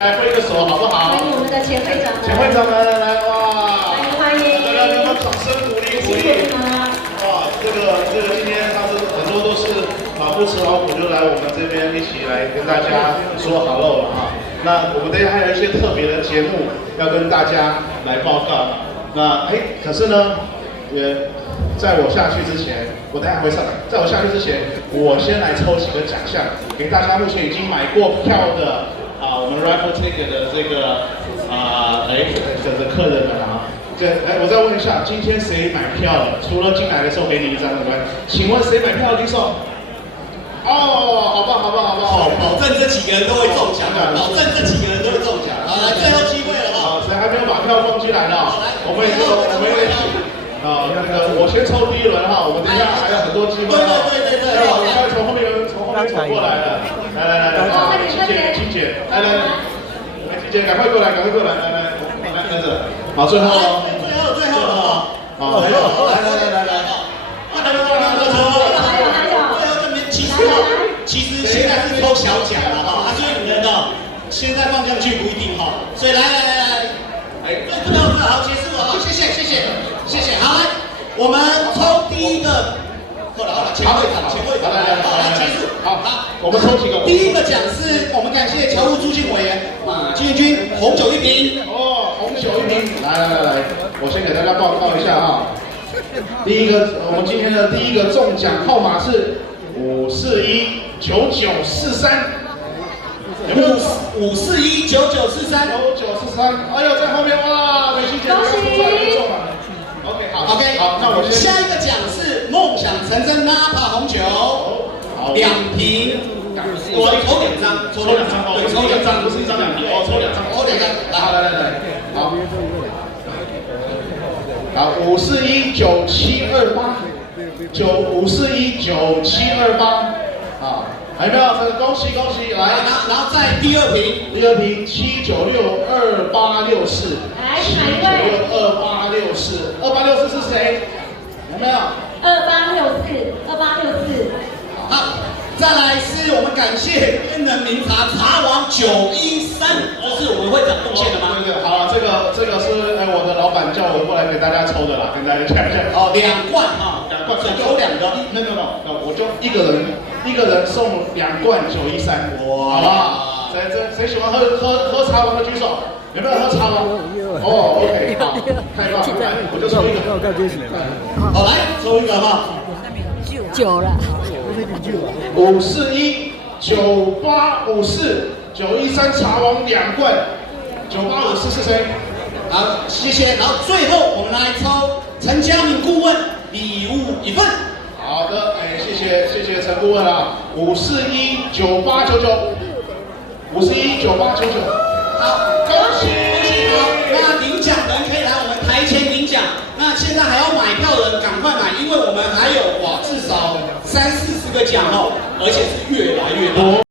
来挥个手好不好？欢迎我们的前会长们。前会长们来哇！来欢迎！大家给我们掌声鼓励鼓励！哇，这个今天他是很多都是不吃老虎就来我们这边一起来跟大家说hello了哈。那我们等一下还有一些特别的节目要跟大家来报告。那可是呢，在我下去之前，我等一下会上来。在我下去之前，我先来抽几个奖项，给大家目前已经买过票的。我们 Raffle Ticket 的这个的客人们啊，我再问一下，今天谁买票了？除了进来的时候给你一张以外，请问谁买票举手？哦，好棒，好棒，好棒！保证这几个人都会中奖的，保证这几个人都会中奖。好，来，最后机会了哈！谁还没有把票放进来的？我们也一起我先抽第一轮哈，我们等一下还有很多机会哈。对，我刚才从后面走过来了，来，金姐，来，金姐赶快过来，来，跟着，好，最后了，好，来，其实现在是抽小奖了哈，所以你们现在放上去不一定哈，所以来，最后好结束了哈，谢谢，好来，我们抽第一个，好了，前会长，来结束，好，我们抽几个？第一个奖是我们感谢侨务促进委员马建军红酒1瓶，红酒1瓶，来，我先给大家报告一下哈，我们今天的第一个中奖号码是5419943。有没有5419943？哎呦，在后面哇，美琪姐恭喜！OK， 好，那我先。下一个奖是梦想成真 Napa 红酒，2瓶，我抽2张，对，抽2张，不是1张2瓶，抽2张，来，好，5419728，5419728，好。还有没有？恭喜！来，然后再第二瓶7962864，来7962864，2864是谁？有没有？2864。好，再来是我们感谢天人茗茶王913，这是我们会长贡献的吗？对，好了，这个是我的老板叫我过来给大家抽的啦，跟大家讲一下。2罐哈，2罐，只抽2个。No，我就一个人送2罐913，哇，好不好？谁喜欢喝茶王的举手？有没有喝茶王？OK， 好，太棒了，我就抽一个。好，来抽一个哈。9了。5419854，913茶王2罐，9854是谁？好，谢谢。然后最后我们来抽陈佳明顾问礼物1份。好的，谢谢陈顾问啊，5419899，5419899，好，恭喜！好，那领奖人可以来我们台前领奖。那现在还要买票的人赶快买，因为我们还有至少30-40个奖哦，而且是越来越多。